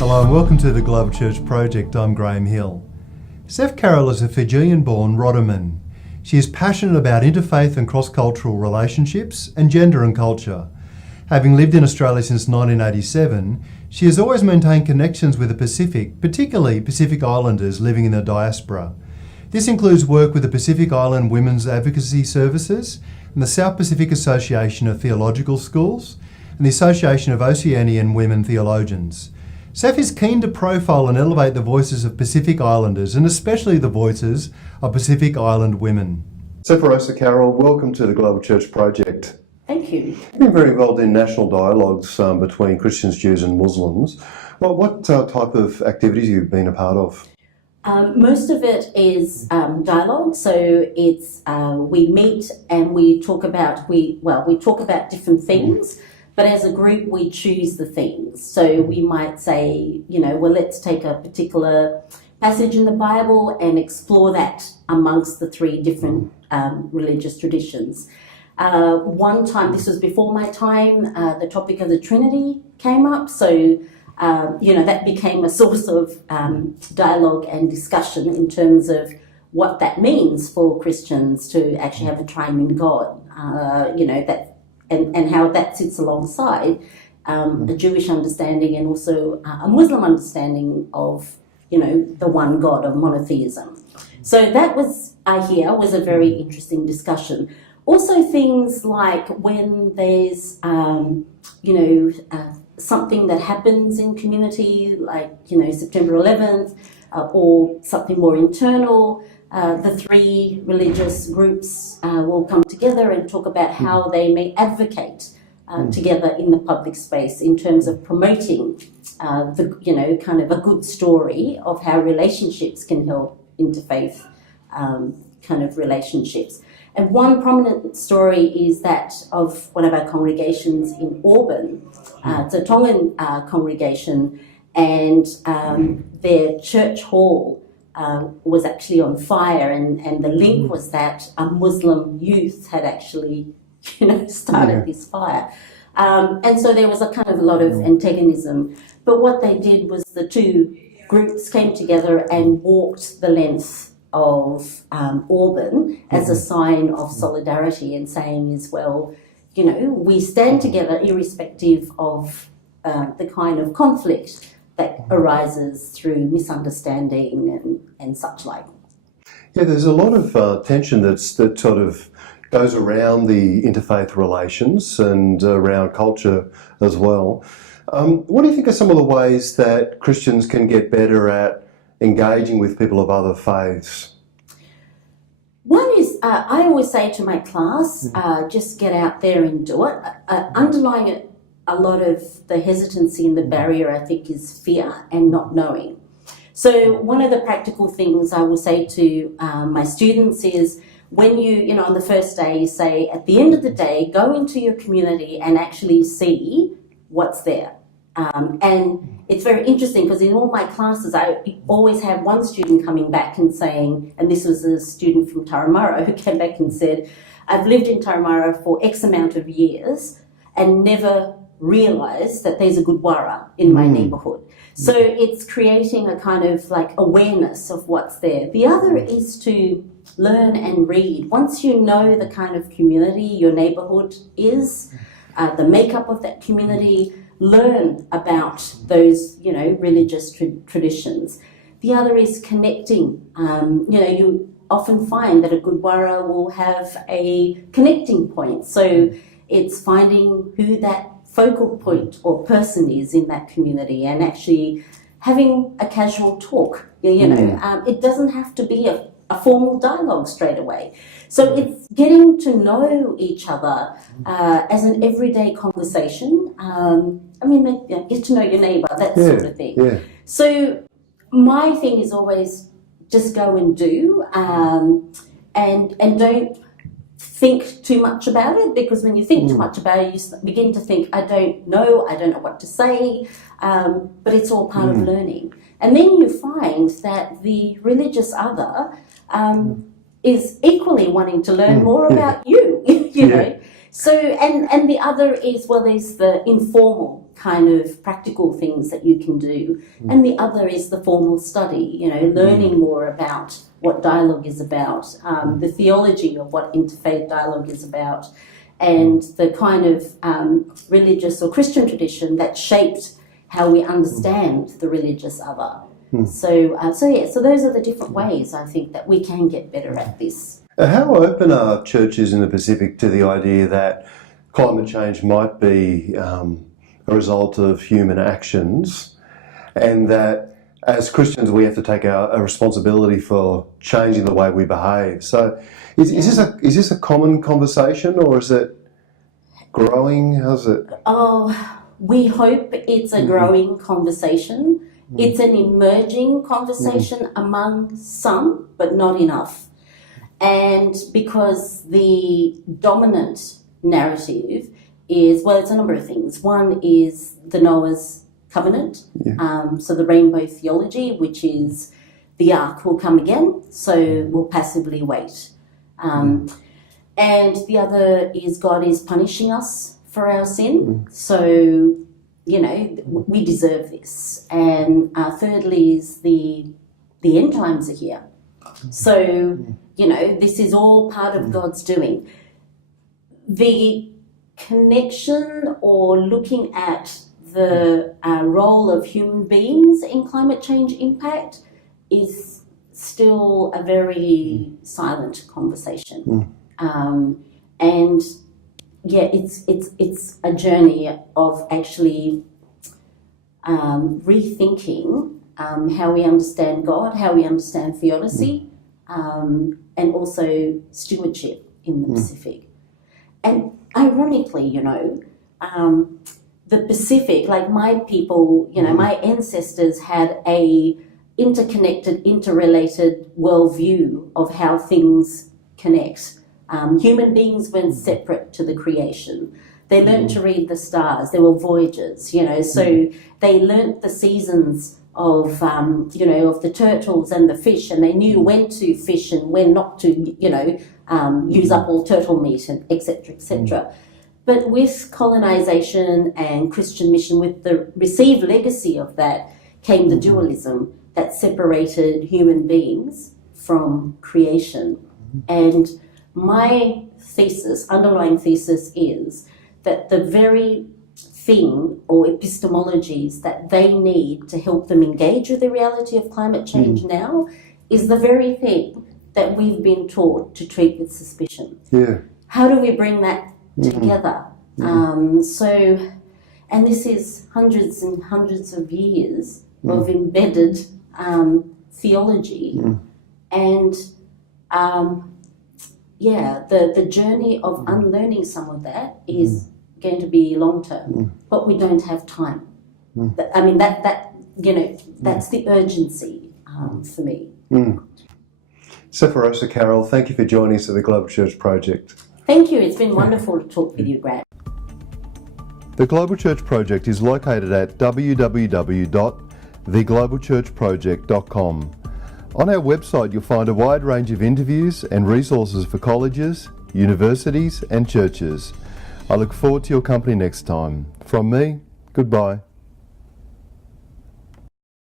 Hello and welcome to the Global Church Project. I'm Graham Hill. Sef Carroll is a Fijian-born Rotuman. She is passionate about interfaith and cross-cultural relationships and gender and culture. Having lived in Australia since 1987, she has always maintained connections with the Pacific, particularly Pacific Islanders living in the diaspora. This includes work with the Pacific Island Women's Advocacy Services and the South Pacific Association of Theological Schools and the Association of Oceanian Women Theologians. Sef is keen to profile and elevate the voices of Pacific Islanders and especially the voices of Pacific Island women. Seforosa Carroll, welcome to the Global Church Project. Thank you. You've been very involved in national dialogues between Christians, Jews and Muslims. Well, what type of activities have you been a part of? Most of it is dialogue. So it's we meet and we talk about different things. But as a group, we choose the themes. So we might say, let's take a particular passage in the Bible and explore that amongst the three different religious traditions. One time, this was before my time, the topic of the Trinity came up. So, that became a source of dialogue and discussion in terms of what that means for Christians to actually have a triune God, and how that sits alongside a Jewish understanding and also a Muslim understanding of, the one God of monotheism. So that was, I hear, was a very interesting discussion. Also things like when there's, something that happens in community, like, September 11th, or something more internal, the three religious groups will come together and talk about how they may advocate together in the public space in terms of promoting kind of a good story of how relationships can help interfaith kind of relationships. And one prominent story is that of one of our congregations in Auburn. It's a Tongan congregation, and their church hall was actually on fire, and the link was that a Muslim youth had actually, started this fire. And so there was a kind of a lot of antagonism. But what they did was the two groups came together and walked the length of Auburn as a sign of solidarity and saying as well, we stand together irrespective of the kind of conflict that arises through misunderstanding and such like. Yeah, there's a lot of tension that sort of goes around the interfaith relations and around culture as well. What do you think are some of the ways that Christians can get better at engaging with people of other faiths? One is, I always say to my class, just get out there and do it. Underlying it, a lot of the hesitancy and the barrier, I think, is fear and not knowing. So one of the practical things I will say to my students is when you, on the first day, you say, at the end of the day, go into your community and actually see what's there. And it's very interesting because in all my classes, I always have one student coming back and saying, and this was a student from Tarahumara who came back and said, I've lived in Tarahumara for X amount of years and never realised that there's a good wara in my neighbourhood. So it's creating a kind of like awareness of what's there. The other is to learn and read. Once you know the kind of community your neighbourhood is, the makeup of that community, learn about those, religious traditions. The other is connecting. You often find that a good wara will have a connecting point. So it's finding who that focal point or person is in that community and actually having a casual talk. It doesn't have to be a formal dialogue straight away. So it's getting to know each other as an everyday conversation. Get to know your neighbour, that sort of thing. Yeah. So my thing is always just go and do and don't think too much about it, because when you think too much about it, you begin to think, I don't know what to say, but it's all part of learning. And then you find that the religious other is equally wanting to learn more about you, you know. So, and the other is, well, there's the informal kind of practical things that you can do. And the other is the formal study, you know, learning more about what dialogue is about, the theology of what interfaith dialogue is about, and the kind of religious or Christian tradition that shaped how we understand the religious other. So those are the different ways I think that we can get better at this. How open are churches in the Pacific to the idea that climate change might be a result of human actions, and that as Christians we have to take a responsibility for changing the way we behave? So is this a common conversation, or is it growing? How's it? Oh, we hope it's a growing conversation. It's an emerging conversation among some, but not enough. And because the dominant narrative is, well, it's a number of things. One is the Noah's covenant, so the rainbow theology, which is the ark will come again, so we'll passively wait. And the other is God is punishing us for our sin, so, you know, we deserve this. And thirdly is the end times are here. So, you know, this is all part of God's doing. The connection or looking at the role of human beings in climate change impact is still a very silent conversation. And yeah, it's a journey of actually rethinking how we understand God, how we understand theodicy, and also stewardship in the Pacific. And ironically, you know, the Pacific, like my people, you know, my ancestors had a interconnected, interrelated worldview of how things connect. Human beings weren't separate to the creation. They learned to read the stars. They were voyagers, you know, so they learnt the seasons of, you know, of the turtles and the fish, and they knew when to fish and when not to, you know, use up all turtle meat, and et cetera, et cetera. But with colonisation and Christian mission, with the received legacy of that, came the dualism that separated human beings from creation. And my thesis, underlying thesis, is that the very thing or epistemologies that they need to help them engage with the reality of climate change now is the very thing that we've been taught to treat with suspicion. How do we bring that together? And this is hundreds and hundreds of years of embedded theology, and the journey of unlearning some of that is going to be long term, but we don't have time. I mean, that you know, that's the urgency for me. Seforosa Carroll, thank you for joining us at the Global Church Project. Thank you. It's been wonderful to talk with you, Grant. The Global Church Project is located at www.theglobalchurchproject.com. On our website you'll find a wide range of interviews and resources for colleges, universities and churches. I look forward to your company next time. From me, goodbye.